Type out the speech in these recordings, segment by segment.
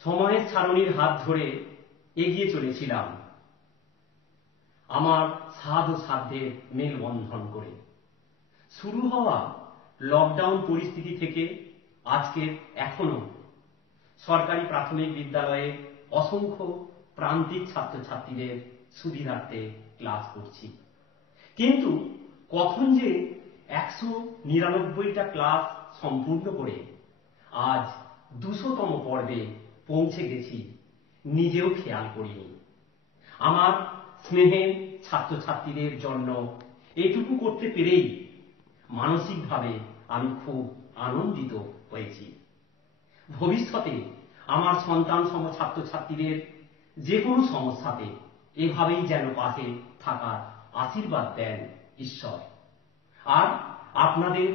সময়ের ছারণীর হাত ধরে এগিয়ে চলেছিলাম আমার সাধ ও সাধ্যের মেলবন্ধন করে। শুরু হওয়া লকডাউন পরিস্থিতি থেকে আজকের এখনো সরকারি প্রাথমিক বিদ্যালয়ে অসংখ্য প্রান্তিক ছাত্রছাত্রীদের সুবিধার্থে ক্লাস করছি। কিন্তু কখন যে 199টা ক্লাস সম্পূর্ণ করে আজ 200তম পর্বে পৌঁছে গেছি নিজেও খেয়াল করিনি। আমার স্নেহের ছাত্রছাত্রীদের জন্য এটুকু করতে পেরেই মানসিকভাবে আমি খুব আনন্দিত হয়েছি। ভবিষ্যতে আমার সন্তান সম ছাত্রছাত্রীদের যে কোনো সমস্যাতে এভাবেই যেন পাশে থাকার আশীর্বাদ দেন ঈশ্বর। আর আপনাদের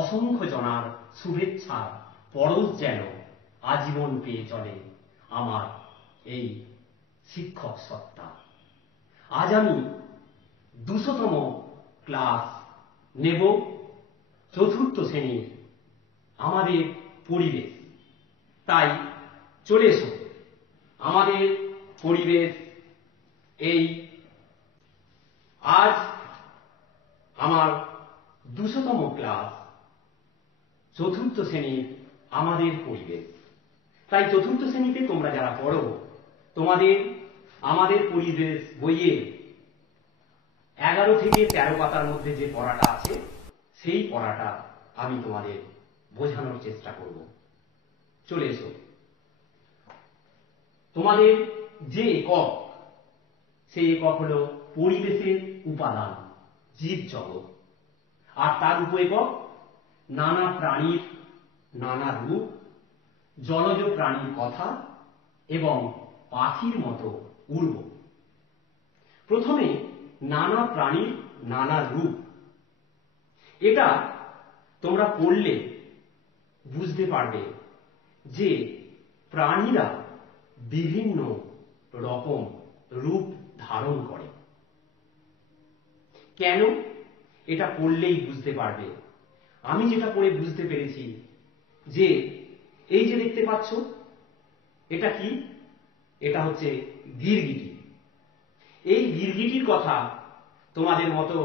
অসংখ্য জনার শুভেচ্ছার পরশ যেন আজীবন পেয়ে চলে আমার এই শিক্ষক সত্তা। আজ আমি 200তম ক্লাস নেব, চতুর্থ শ্রেণীর আমাদের পরিবেশ। তাই চলে এসো আমাদের পরিবেশ। এই আজ আমার 200তম ক্লাস, চতুর্থ শ্রেণীর আমাদের পরিবেশ। তাই চতুর্থ শ্রেণীতে তোমরা যারা পড়ো, তোমাদের আমাদের পরিবেশ বইয়ের 11 থেকে 13 পাতার মধ্যে যে পড়াটা আছে সেই পড়াটা আমি তোমাদের বোঝানোর চেষ্টা করব। চলে এসো। তোমাদের যে একক, সেই একক হলো পরিবেশের উপাদান, জীব জগৎ। আর তার উপএকক নানা প্রাণীর নানা রূপ, জলজ প্রাণীর কথা এবং পাখির মতো উড়ব। প্রথমে নানা প্রাণীর নানা রূপ। এটা তোমরা পড়লে বুঝতে পারবে যে প্রাণীরা বিভিন্ন রকম রূপ ধারণ করে। কেন? এটা পড়লেই বুঝতে পারবে। আমি যেটা পড়ে বুঝতে পেরেছি যে এই যে দেখতে পাচ্ছ, এটা কি? এটা হচ্ছে গিরগিটি। এই গিরগিটির কথা তোমাদের মতো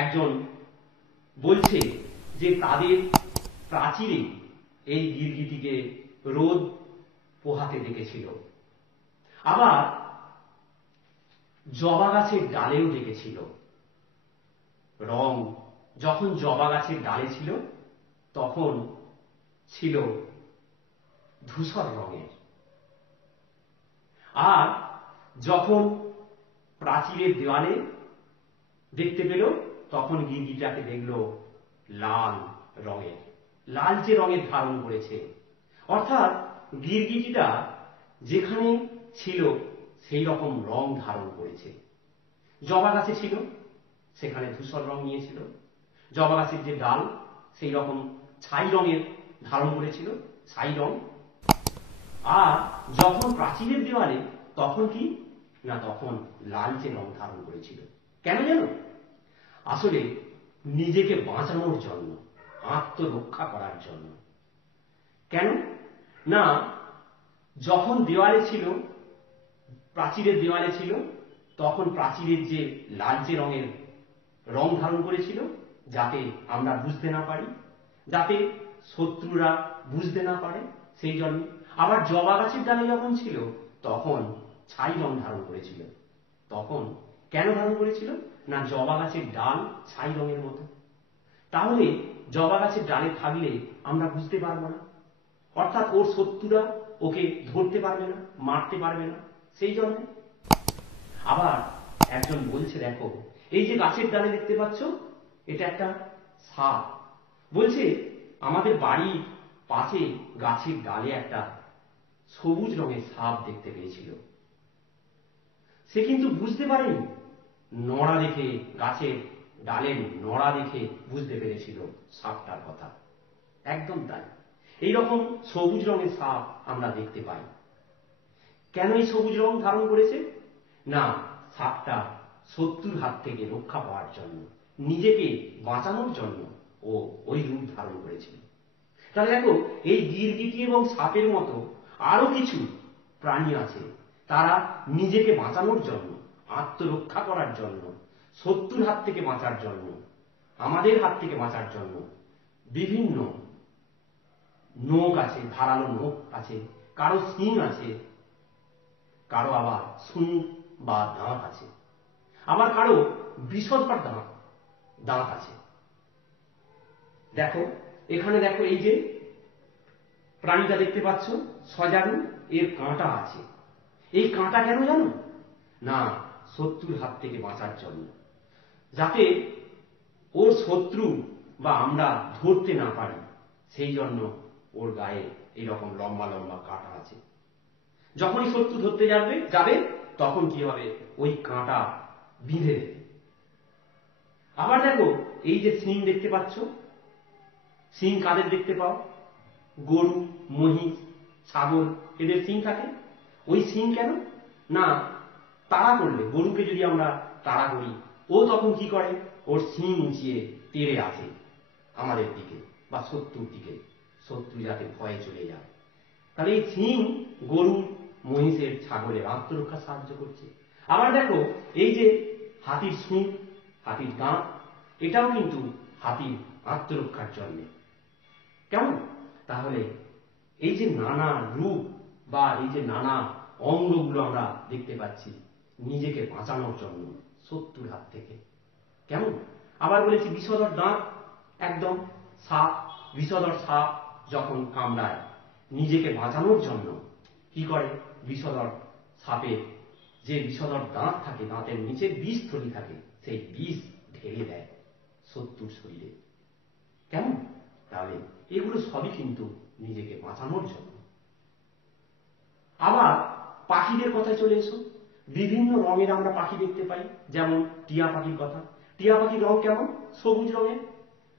একজন বলছে যে তাদের প্রাচীরে এই গিরগিটিকে রোদ পোহাতে দেখেছিল। আবার জবা গাছের ডালেও দেখেছিল। রং যখন জবা গাছের ডালে ছিল তখন ছিল ধূসর রঙের, আর যখন প্রাচীরের দেওয়ালে দেখতে পেল তখন গিরগিটাকে দেখলো লাল রঙের, লালচে রঙের ধারণ করেছে। অর্থাৎ গিরগিটিটা যেখানে ছিল সেই রকম রং ধারণ করেছে। জবা গাছে ছিল, সেখানে ধূসর রং নিয়েছিল। জবা গাছের যে ডাল সেই রকম ছাই রঙের ধারণ করেছিল, ছাই রং। আর যখন প্রাচীরের দেওয়ালে তখন কি না, তখন লালচে রং ধারণ করেছিল। কেন জানো? আসলে নিজেকে বাঁচানোর জন্য, আত্মরক্ষা করার জন্য। কেন না, যখন দেওয়ালে ছিল, প্রাচীরের দেওয়ালে ছিল, তখন প্রাচীরের যে লালচে রঙের রং ধারণ করেছিল যাতে আমরা বুঝতে না পারি, যাতে শত্রুরা বুঝতে না পারে, সেই জন্য। আবার জবা গাছের ডালে যখন ছিল তখন ছাই রং ধারণ করেছিল। তখন কেন ধারণ করেছিল না, জবা গাছের ডাল ছাই রঙের মতো। তাহলে জবা গাছের ডালে থাকলে আমরা বুঝতে পারবো না, অর্থাৎ ওর শত্রুরা ওকে ধরতে পারবে না, মারতে পারবে না, সেই জন্য। আবার একজন বলছে, দেখো এই যে গাছের ডালে দেখতে পাচ্ছ, এটা একটা সাপ। বলছে আমাদের বাড়ির পাশে গাছের ডালে একটা সবুজ রঙের সাপ দেখতে পেয়েছিল। সে কিন্তু বুঝতে পারেনি, নড়া দেখে, গাছের ডালের নড়া দেখে বুঝতে পেরেছিল সাপটার কথা। একদম তাই। এইরকম সবুজ রঙের সাপ আমরা দেখতে পাই। কেন এই সবুজ রং ধারণ করেছে না, সাপটা শত্রুর হাত থেকে রক্ষা পাওয়ার জন্য, নিজেকে বাঁচানোর জন্য ও ওই রূপ ধারণ করেছিল। তাহলে দেখো, এই গিরগিটি এবং সাপের মতো আরো কিছু প্রাণী আছে তারা নিজেকে বাঁচানোর জন্য, আত্মরক্ষা করার জন্য, শত্রুর হাত থেকে বাঁচার জন্য, আমাদের হাত থেকে বাঁচার জন্য বিভিন্ন নখ আছে, ধারালো নখ আছে, কারো শিং আছে, কারো আবার শুঁড় বা দাঁত আছে, আবার কারো বিষধর দাঁত আছে। দেখো এখানে, দেখো এই যে প্রাণীটা দেখতে পাচ্ছ সজারু, এর কাঁটা আছে। এই কাঁটা কেন জানো? না, শত্রুর হাত থেকে বাঁচার জন্য, যাতে ওর শত্রু বা আমরা ধরতে না পারি, সেই জন্য ওর গায়ে এইরকম লম্বা লম্বা কাঁটা আছে। যখনই শত্রু ধরতে যাবে তখন কি হবে, ওই কাঁটা বিঁধে দেবে। আবার দেখো এই যে শিং দেখতে পাচ্ছ, শিং কাদের দেখতে পাও? গরু, মহিষ, ছাগল, এদের শিং থাকে। ওই শিং কেন? না, তাড়া করলে, গরুকে যদি আমরা তাড়া করি, ও তখন কি করে, ওর শিং উঁচিয়ে তেড়ে আসে আমাদের দিকে বা শত্রুর দিকে, শত্রু যাতে ভয়ে চলে যায়। তাহলে এই শিং গরু, মহিষের, ছাগলের আত্মরক্ষা সাহায্য করছে। আবার দেখো এই যে হাতির শিং, হাতির দাঁত, এটাও কিন্তু হাতির আত্মরক্ষার জন্য। কেমন? তাহলে এই যে নানা রূপ বা এই যে নানা অঙ্গগুলো আমরা দেখতে পাচ্ছি নিজেকে বাঁচানোর জন্য শত্রুর হাত থেকে। কেমন? আবার বলেছি বিষধর দাঁত, একদম সাপ, বিষধর সাপ যখন কামড়ায় নিজেকে বাঁচানোর জন্য কি করে, বিষধর সাপের যে বিষধর দাঁত থাকে, দাঁতের নিচে বিষ থলি থাকে, সেই বিষ ঢেলে দেয় শত্রুর শরীরে। কেমন? তাহলে এগুলো সবই কিন্তু নিজেকে বাঁচানোর জন্য। আবার পাখিদের কথায় চলে এসো। বিভিন্ন রঙের আমরা পাখি দেখতে পাই, যেমন টিয়া পাখির কথা। টিয়া পাখির রং কেমন? সবুজ রঙের,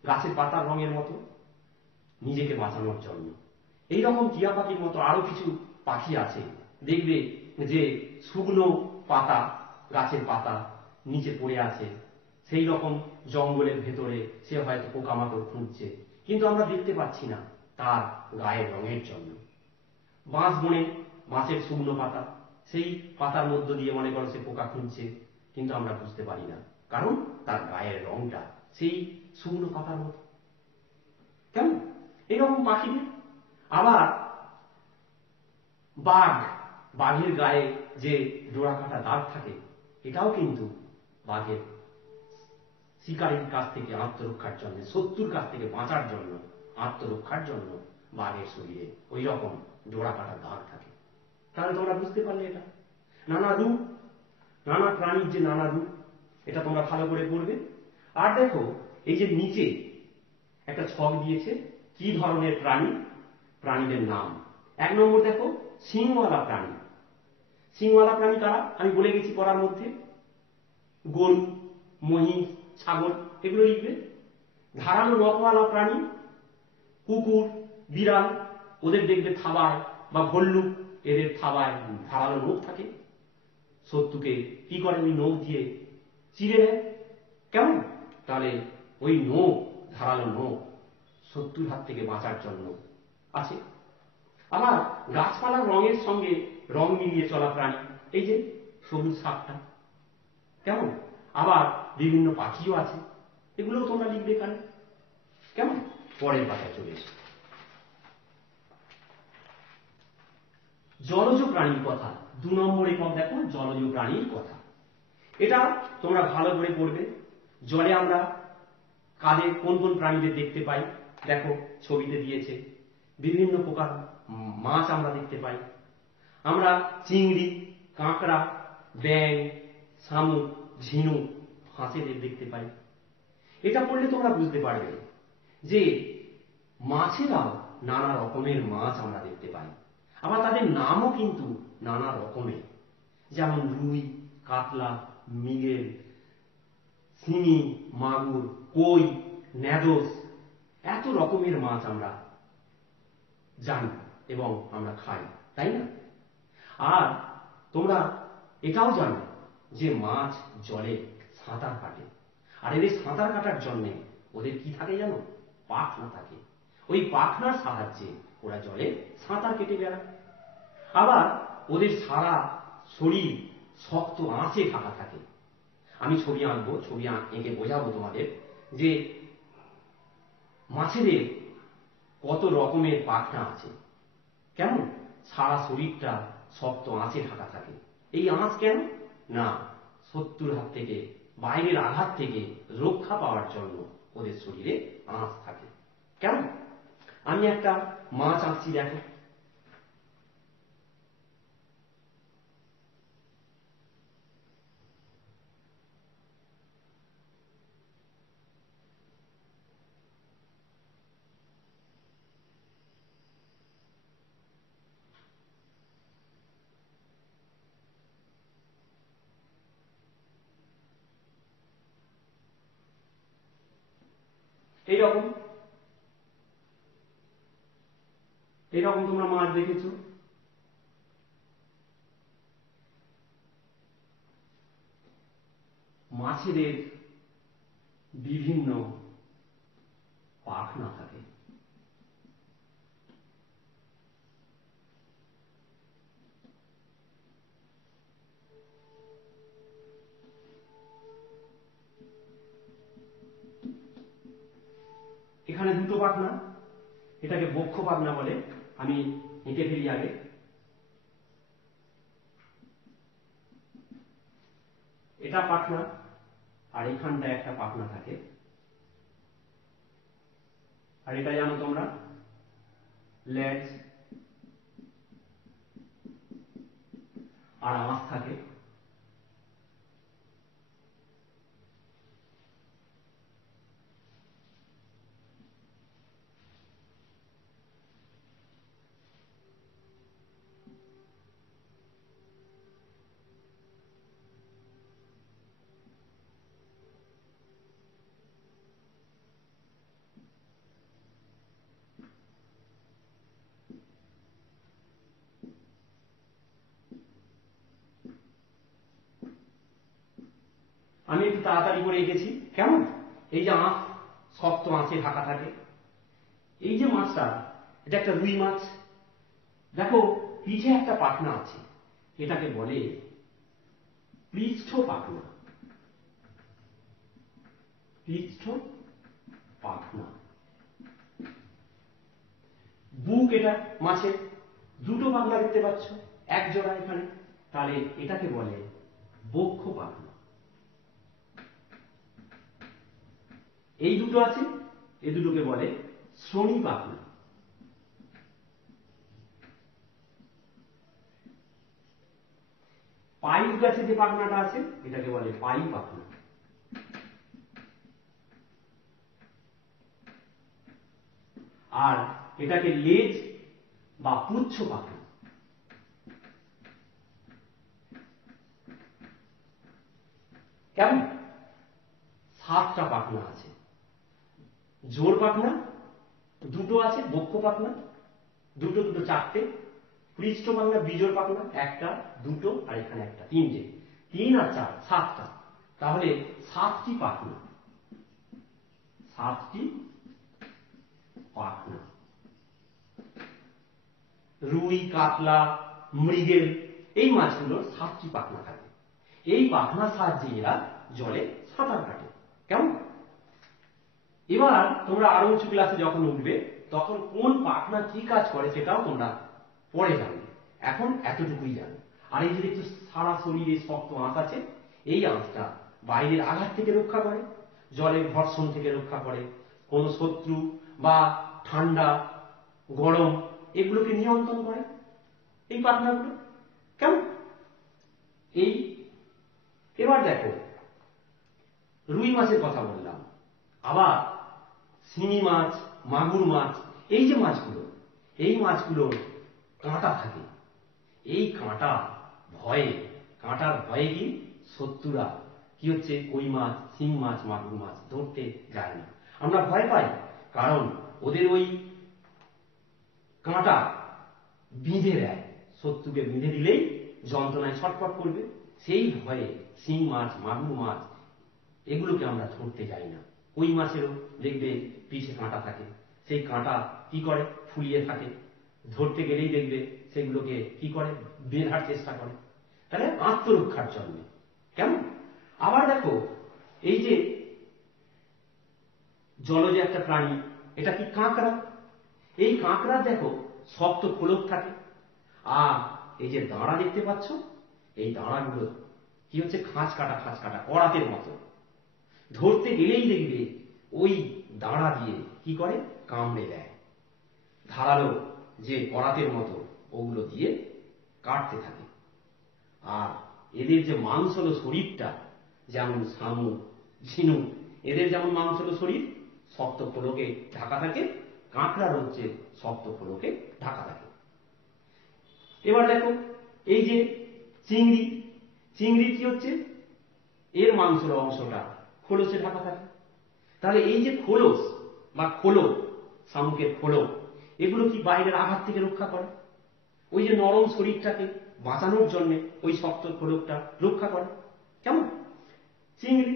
গাছের পাতার রঙের মতো, নিজেকে বাঁচানোর জন্য। এইরকম টিয়া পাখির মতো আরো কিছু পাখি আছে, দেখবে যে শুকনো পাতা, গাছের পাতা নিচে পড়ে আছে, সেই রকম জঙ্গলের ভেতরে সে হয়তো পোকামাকড় খুঁজছে, কিন্তু আমরা দেখতে পাচ্ছি না তার গায়ের রঙের জন্য। বাঁশ বনে, বাঁশের শুকনো পাতা, সেই পাতার মধ্য দিয়ে মনে করো সে পোকা খুঁজছে, কিন্তু আমরা বুঝতে পারি না, কারণ তার গায়ের রংটা সেই শুকনো পাতার মতো। কেমন? এইরকম পাখিদের। আবার বাঘ, বাঘের গায়ে যে ডোরা কাটা দাগ থাকে, এটাও কিন্তু বাঘের শিকারীর কাছ থেকে আত্মরক্ষার জন্য, শত্রুর কাছ থেকে বাঁচার জন্য, আত্মরক্ষার জন্য বাঘের শরীরে ওই রকম ডোরা কাটা দাগ থাকে। তাহলে তোমরা বুঝতে পারলে এটা নানা রূপ, নানা প্রাণীর যে নানা রূপ, এটা তোমরা ভালো করে পড়বে। আর দেখো এই যে নিচে একটা ছক দিয়েছে কি ধরনের প্রাণী, প্রাণীদের নাম। 1 নম্বর দেখো শিংওয়ালা প্রাণী। শিংওয়ালা প্রাণী কারা? আমি বলে গেছি পড়ার মধ্যে, গরু, মহিষ, ছাগল, এগুলো লিখবে। ধারালো নখওয়ালা প্রাণী, কুকুর, বিড়াল, ওদের দেখবে থাবায়, বা ভল্লুক, এদের থাবায় ধারালো নখ থাকে, শত্রুকে কি করে, ওই নখ দিয়ে চিড়ে দেয়। কেমন? তাহলে ওই নখ, ধারালো নখ শত্রুর হাত থেকে বাঁচার জন্য আছে। আবার গাছপালার রঙের সঙ্গে রং মিলিয়ে চলা প্রাণী, এই যে সবুজ সাপটা। কেমন? আবার বিভিন্ন পাখিও আছে, এগুলোও তোমরা লিখবে এখানে। কেমন? পরের পাতায় চলে এসো। জলজ প্রাণীর কথা 2 নম্বর একক দেখো, জলজ প্রাণীর কথা। এটা তোমরা ভালো করে পড়বে। জলে আমরা কাদের, কোন কোন প্রাণীদের দেখতে পাই, দেখো ছবিতে দিয়েছে। বিভিন্ন প্রকার মাছ আমরা দেখতে পাই। আমরা চিংড়ি, কাঁকড়া, ব্যাঙ, শামুক, ঝিনুক, হাঁসেদের দেখতে পাই। এটা পড়লে তোমরা বুঝতে পারবে যে মাছেরাও নানা রকমের মাছ আমরা দেখতে পাই। আবার তাদের নামও কিন্তু নানা রকমের, যেমন রুই, কাতলা, মৃগেল, শিঙি, মাগুর, কই, ন্যাদোস, এত রকমের মাছ আমরা জানি এবং আমরা খাই, তাই না? আর তোমরা এটাও জানো যে মাছ জলে সাঁতার কাটে, আর এদের সাঁতার কাটার জন্যে ওদের কি থাকে জানো? পাখনা থাকে। ওই পাখনার সাহায্যে ওরা জলে সাঁতার কেটে বেড়ায়। আবার ওদের সারা শরীর শক্ত আঁচে ঢাকা থাকে। আমি ছবি আঁকবো, ছবি এঁকে বোঝাবো তোমাদের যে মাছেদের কত রকমের পাখনা আছে, কেমন সারা শরীরটা শক্ত আঁচে ঢাকা থাকে। এই আঁচ কেন না, শত্রুর হাত থেকে, বাইরের আঘাত থেকে রক্ষা পাওয়ার জন্য ওদের শরীরে আঁচ থাকে। কেমন? আমি একটা মাছ আঁকছি, দেখো। এইরকম এইরকম তোমরা মাছ দেখেছো। মাছেদের বিভিন্ন পাখনা থাকে। এখানে দুটো পাখনা, এটাকে বক্ষ পাখনা বলে। আমি এঁকে ফেলি আগে। এটা পাখনা, আর এখানটায় একটা পাখনা থাকে। আর এটা জানো তোমরা লেজ, আর আঁশ থাকে। আমি একটু তাড়াতাড়ি করে এঁকেছি, কেমন? এই যে আঁশ, শক্ত আঁচে ঢাকা থাকে। এই যে মাছটা, এটা একটা রুই মাছ। দেখো পিঠে একটা পাখনা আছে, এটাকে বলে পৃষ্ঠ পাখনা। পৃষ্ঠ পাখনা। বুক, এটা মাছের দুটো পাখনা দেখতে পাচ্ছ, এক জোড়া এখানে, তাহলে এটাকে বলে বক্ষ পাখনা। এই দুটো আছে, এই দুটোকে বলে শ্রোণী পাখনা। পাইপ গাছে যে পাখনাটা আছে, এটাকে বলে পাই পাখনা। আর এটাকে লেজ বা পুচ্ছ পাখনা। কেমন? 7টা পাখনা আছে। জোর পাখনা দুটো আছে, বক্ষ পাখনা দুটো, দুটো 4টে, পৃষ্ঠ পাখনা বিজোড় পাখনা 1টা 2টো, আর এখানে একটা, 3টে। 3 আর 4 7টা, তাহলে 7টি পাখনা। 7টি পাখনা। রুই, কাতলা, মৃগেল, এই মাছগুলোর 7টি পাখনা থাকে। এই পাখনার সাহায্যে এরা জলে সাঁতার কাটে। কেমন? এবার তোমরা আরো উঁচু ক্লাসে যখন উঠবে, তখন কোন পাখনা কি কাজ করে সেটাও তোমরা পরে জানবে। এখন এতটুকুই জানো। আর এই যে দেখছো সারা শরীরে শক্ত আঁশ আছে, এই আঁশটা বাইরের আঘাত থেকে রক্ষা করে, জলের ঘর্ষণ থেকে রক্ষা করে, কোন শত্রু বা ঠান্ডা গরম এগুলোকে নিয়ন্ত্রণ করে এই পাখনাগুলো। কেমন? এই এবার দেখো, রুই মাছের কথা বললাম, আবার শিঙি মাছ, মাগুর মাছ, এই যে মাছগুলো, এই মাছগুলোর কাঁটা থাকে। এই কাঁটার ভয়ে কি শত্রুরা কি হচ্ছে, কই মাছ, শিং মাছ, মাগুর মাছ ধরতে যায় না। আমরা ভয় পাই, কারণ ওদের ওই কাঁটা বিঁধে দেয়। শত্রুকে বিঁধে দিলেই যন্ত্রণায় ছটফট করবে, সেই ভয়ে শিং মাছ, মাগুর মাছ এগুলোকে আমরা ধরতে যাই না। কই মাছেরও দেখবে পিঠে কাঁটা থাকে, সেই কাঁটা কি করে, ফুলিয়ে থাকে। ধরতে গেলেই দেখবে সে সেগুলোকে কি করে, বেঁধার চেষ্টা করে, তাহলে আত্মরক্ষার জন্য। কেমন? আবার দেখো, এই যে জলজ একটা প্রাণী, এটা কি কাঁকড়া। এই কাঁকড়ার দেখো শক্ত খোলক থাকে, আর এই যে দাঁড়া দেখতে পাচ্ছ, এই দাঁড়াগুলো কি হচ্ছে, খাঁজ কাটা করাতের মতো। ধরতে গেলেই দেখবে ওই দাঁড়া দিয়ে কি করে, কামড়ে দেয়, ধারালো যে করাতের মতো ওগুলো দিয়ে কাটতে থাকে। আর এদের যে মাংসল শরীরটা, যেমন শামুক, ঝিনুক, এদের যেমন মাংসল শরীর, শক্ত খোলকে ঢাকা থাকে, কাঁকড়ার হচ্ছে শক্ত খোলকে ঢাকা থাকে। এবার দেখো, এই যে চিংড়ি, চিংড়ি কি হচ্ছে, এর মাংসল অংশটা খোলসে ঢাকা থাকে। তাহলে এই যে খোলস বা খোলক, শামুকের খোলক, এগুলো কি বাইরের আঘাত থেকে রক্ষা করে, ওই যে নরম শরীরটাকে বাঁচানোর জন্য ওই শক্ত খোলকটা রক্ষা করে। কেমন? চিংড়ি।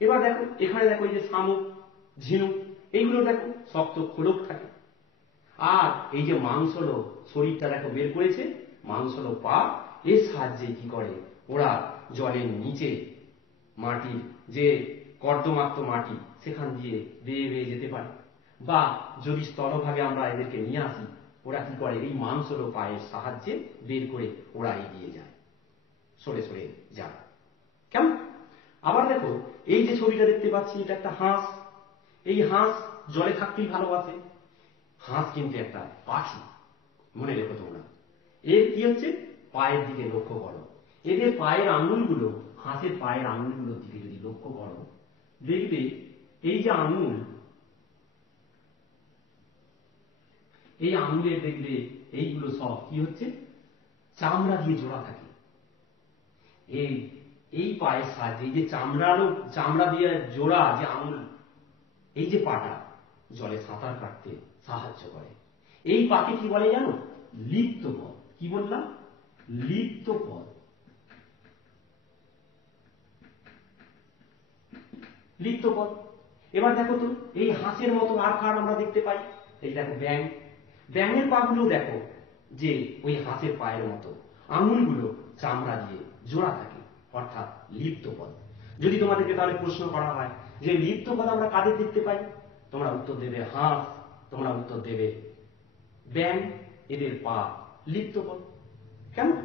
এবার দেখো, এখানে দেখো এই যে শামুক, ঝিনুক, এইগুলো দেখো শক্ত খোলক থাকে। আর এই যে মাংসল শরীরটা দেখো বের করেছে, মাংসল পা, এর সাহায্যে কি করে, ওরা জলের নিচে মাটির যে কর্দমাক্ত মাটি, সেখান দিয়ে বেয়ে বেয়ে যেতে পারে। বা যদি স্থলভাগে আমরা এদেরকে নিয়ে আসি, ওরা কি করে, এই মাংসল পায়ের সাহায্যে বের করে ওরা এগিয়ে যায়, সরে সরে যায়। কেমন? আবার দেখো, এই যে ছবিটা দেখতে পাচ্ছি, এটা একটা হাঁস। এই হাঁস জলে থাকতেই ভালোবাসে। হাঁস কিন্তু একটা পাখি, মনে রেখো তোমরা। এর কি হচ্ছে, পায়ের দিকে লক্ষ্য করো, এদের পায়ের আঙুলগুলো, হাঁসের পায়ের আঙুলগুলোর দিকে যদি লক্ষ্য করো, দেখবে এই যে আঙুল, এই আঙুলের দেখবে এইগুলো সব কি হচ্ছে, চামড়া দিয়ে জোড়া থাকে। এই পায়ের সাহায্যে, এই যে চামড়া দিয়ে জোড়া যে আঙুল, এই যে পাটা জলে সাঁতার কাটতে সাহায্য করে। এই পাকে কি বলে জানো, লিপ্ত পদ। কি বললাম? লিপ্ত পদ। লিপ্ত পদ। এবার দেখো তো, এই হাঁসের মতো আর কার আমরা দেখতে পাই, এই দেখো ব্যাঙ। ব্যাঙের পাগুলো দেখো যে ওই হাঁসের পায়ের মতো, আঙুলগুলো চামড়া দিয়ে জোড়া থাকে, অর্থাৎ লিপ্ত পদ। যদি তোমাদেরকে তাহলে প্রশ্ন করা হয় যে লিপ্ত পদ আমরা কাদের দেখতে পাই, তোমরা উত্তর দেবে হাঁস, তোমরা উত্তর দেবে ব্যাঙ, এদের পা লিপ্ত পদ। কেমন?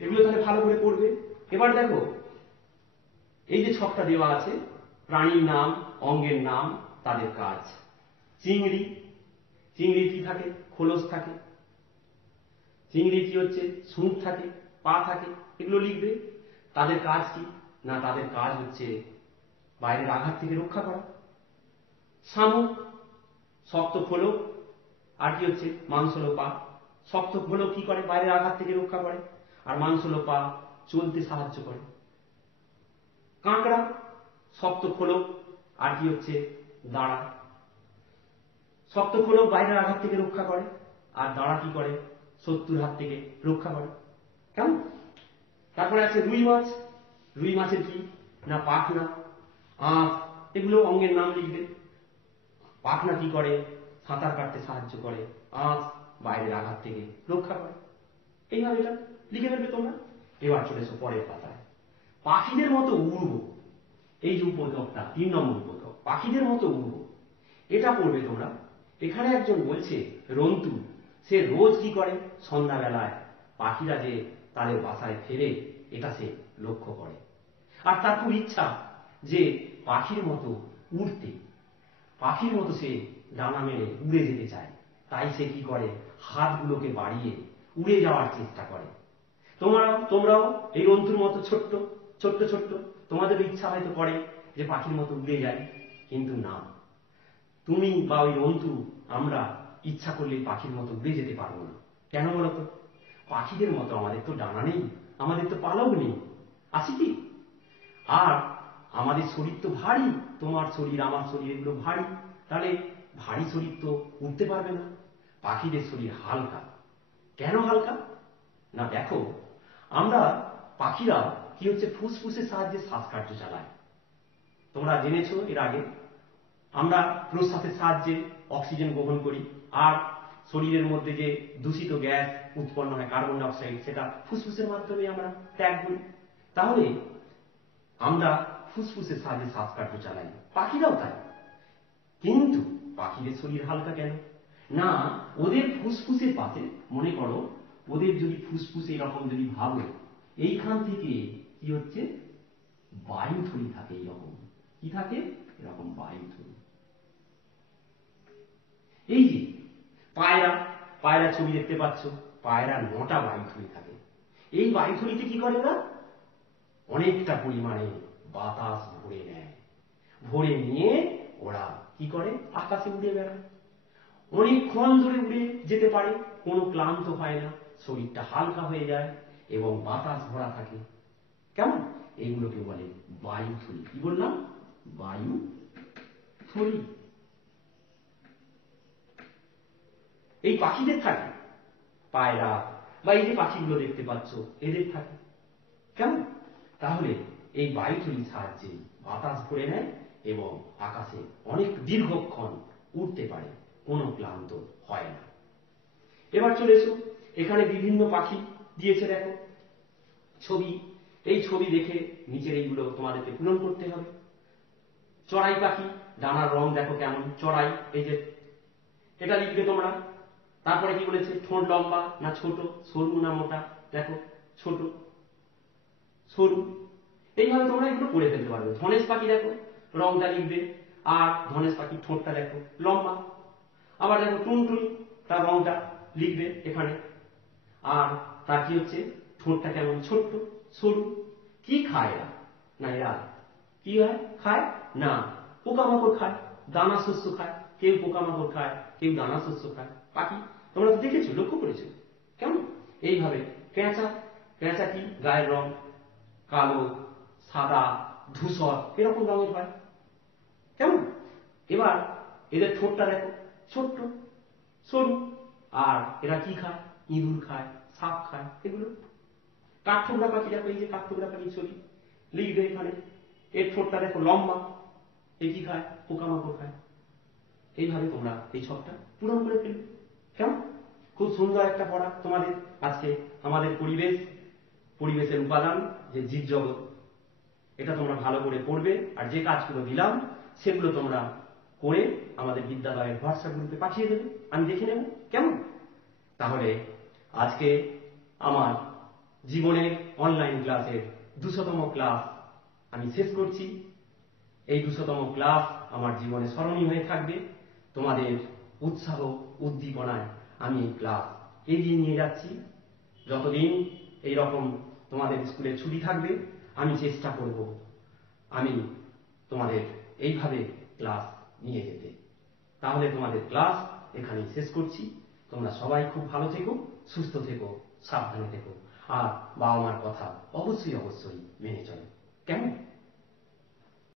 এগুলো তাহলে ভালো করে পড়বে। এবার দেখো, এই যে ছকটা দেওয়া আছে, প্রাণীর নাম, অঙ্গের নাম, তাদের কাজ। চিংড়ি, চিংড়ি কি থাকে, খোলস থাকে। চিংড়ি কি হচ্ছে, সুঁড় থাকে, পা থাকে, এগুলো লিখবে। তাদের কাজ কি না, তাদের কাজ হচ্ছে বাইরের আঘাত থেকে রক্ষা করা। শামুক, শক্ত খোলক, আর কি হচ্ছে, মাংসল পা। শক্ত খোলক কি করে, বাইরের আঘাত থেকে রক্ষা করে, আর মাংসল পা চলতে সাহায্য করে। কাঁকড়া, শক্ত খোলক, আর কি হচ্ছে, দাঁড়া। শক্ত খোলক বাইরের আঘাত থেকে রক্ষা করে, আর দাঁড়া কি করে, শত্রুর হাত থেকে রক্ষা করে। কেমন? তারপরে আছে রুই মাছ। রুই মাছের কি না, পাখনা, আঁশ, এগুলো অঙ্গের নাম লিখবে। পাখনা কি করে, সাঁতার কাটতে সাহায্য করে, আঁশ বাইরের আঘাত থেকে রক্ষা করে। এইভাবে এটা লিখে ফেলবে তোমরা। এবার চলে এসো পরের পাতায়। পাখিদের মতো উড়বো, এই যে উপদ্রবটা 3 নম্বর উপদ্রব, পাখিদের মতো উড়বো, এটা পড়বে তোমরা। এখানে একজন বলছে রন্তু, সে রোজ কি করে, সন্ধ্যাবেলায় পাখিরা যে তাদের বাসায় ফেরে, এটা সে লক্ষ্য করে। আর তার খুব ইচ্ছা যে পাখির মতো উড়তে, পাখির মতো সে ডানা মেলে উড়ে যেতে চায়। তাই সে কি করে, হাতগুলোকে বাড়িয়ে উড়ে যাওয়ার চেষ্টা করে। তোমরাও এই রন্তুর মতো ছোট্ট ছোট্ট ছোট্ট, তোমাদের ইচ্ছা হয়তো করে যে পাখির মতো উড়ে যায়, কিন্তু না, তুমি বা ওই রন্তু, আমরা ইচ্ছা করলে পাখির মতো উড়ে যেতে পারবো না। কেন বলতো? পাখিদের মতো আমাদের তো ডানা নেই, আমাদের তো পালক নেই, আছে কি? আর আমাদের শরীর তো ভারী, তোমার শরীর আমার শরীর এগুলো ভারী, তাহলে ভারী শরীর তো উঠতে পারবে না। পাখিদের শরীর হালকা। কেন হালকা না, দেখো, আমরা পাখিরা কি হচ্ছে, ফুসফুসের সাহায্যে শ্বাসকার্য চালায়। তোমরা জেনেছো এর আগে, আমরা প্রস্রাবের সাহায্যে অক্সিজেন গ্রহণ করি, আর শরীরের মধ্যে যে দূষিত গ্যাস উৎপন্ন হয়, কার্বন ডাই অক্সাইড, সেটা ফুসফুসের মাধ্যমে আমরা ত্যাগ করি। তাহলে আমরা ফুসফুসের সাহায্যে শ্বাসকার্য চালাই, পাখিরাও তাই। কিন্তু পাখিদের শরীর হালকা কেন? না, ওদের ফুসফুসের পাশে, মনে করো ওদের যদি ফুসফুস এরকম যদি ভাবো, এইখান থেকে কি হচ্ছে, বায়ুথলি থাকে এইরকম। কি থাকে? এরকম বায়ুথলি। এই যে পায়রা ছবি দেখতে পাচ্ছ, পায়রা 9টা বায়ুথলি থাকে। এই বায়ুথলিতে কি করে ওরা? অনেকটা পরিমাণে বাতাস ভরে নেয়, ভরে নিয়ে ওরা কি করে? আকাশে উড়ে বেড়ায়, অনেকক্ষণ ধরে উড়ে যেতে পারে, কোনো ক্লান্ত হয় না, শরীরটা হালকা হয়ে যায় এবং বাতাস ভরা থাকে। কেমন? এইগুলোকে বলে বায়ুথলি। কি বললাম? বায়ুথলি। এই পাখিদের থাকে, পায়রা বা এই যে পাখিগুলো দেখতে পাচ্ছ এদের থাকে। কেমন? তাহলে এই বায়ুথলির সাহায্যে বাতাস ভরে নেয় এবং আকাশে অনেক দীর্ঘক্ষণ উড়তে পারে, কোনো ক্লান্ত হয় না। এবার চলে এসো, এখানে বিভিন্ন পাখি দিয়েছে, দেখো ছবি। এই ছবি দেখে নিচের এইগুলো তোমাদেরকে পূরণ করতে হবে। চড়াই পাখি, ডানার রং দেখো কেমন, চড়াই, এই যে এটা লিখবে তোমরা। তারপরে কি বলেছে? ঠোঁট লম্বা না ছোট, সরু না মোটা, দেখো ছোট, সরু। এইভাবে তোমরা এগুলো পড়ে ফেলতে পারবে। ধনেশ পাখি দেখো, রংটা লিখবে, আর ধনেশ পাখির ঠোঁটটা দেখো লম্বা। আবার দেখো টুনটুনি, তার রংটা লিখবে এখানে, আর তার কি হচ্ছে, ঠোঁটটা কেমন, ছোট্ট, সরু। কি খায় এরা? না, এরা কি হয়? খায় না, পোকামাকড় খায়, দানা শস্য খায়। কেউ পোকামাকড় খায়, কেউ দানা শস্য খায়। পাখি তোমরা তো দেখেছো, লক্ষ্য করেছো কেমন? এইভাবে পেঁচা কি? গায়ের রং কালো, সাদা, ধূসর, এরকম রঙের হয়। কেমন? এবার এদের ঠোঁটটা দেখো, ছোট্ট, সরু। আর এরা কি খায়? ইঁদুর খায়, সাপ খায়, এগুলো। কাঠঠোকরা পাখি দেখো, এই যে কাঠঠোকরা পাখির ছবি লিখবে এখানে। এর ঠোঁটটা দেখো লম্বা, এ কি খায়? পোকামাকড় খায়। এইভাবে তোমরা এই ছকটা পূরণ করে ফেলবে। কেমন? খুব সুন্দর একটা পড়া তোমাদের আজকে। আমাদের পরিবেশের উপাদান, যে জীবজগৎ, এটা তোমরা ভালো করে পড়বে। আর যে কাজগুলো দিলাম সেগুলো তোমরা করে আমাদের বিদ্যালয়ের হোয়াটসঅ্যাপ গ্রুপে পাঠিয়ে দেবে, আমি দেখে নেব। কেমন? তাহলে আজকে আমার জীবনের অনলাইন ক্লাসের 200তম ক্লাস আমি শেষ করছি। এই 200তম ক্লাস আমার জীবনে স্মরণীয় হয়ে থাকবে। তোমাদের উৎসাহ উদ্দীপনায় আমি এই ক্লাস এগিয়ে নিয়ে যাচ্ছি। যতদিন এই রকম তোমাদের স্কুলে ছুটি থাকবে, আমি চেষ্টা করব আমি তোমাদের এইভাবে ক্লাস নিয়ে যেতে। তাহলে তোমাদের ক্লাস এখানেই শেষ করছি। তোমরা সবাই খুব ভালো থেকো, সুস্থ থেকো, সাবধানে থেকো, আর বাবা মার কথা অবশ্যই মেনে চলো। কেমন?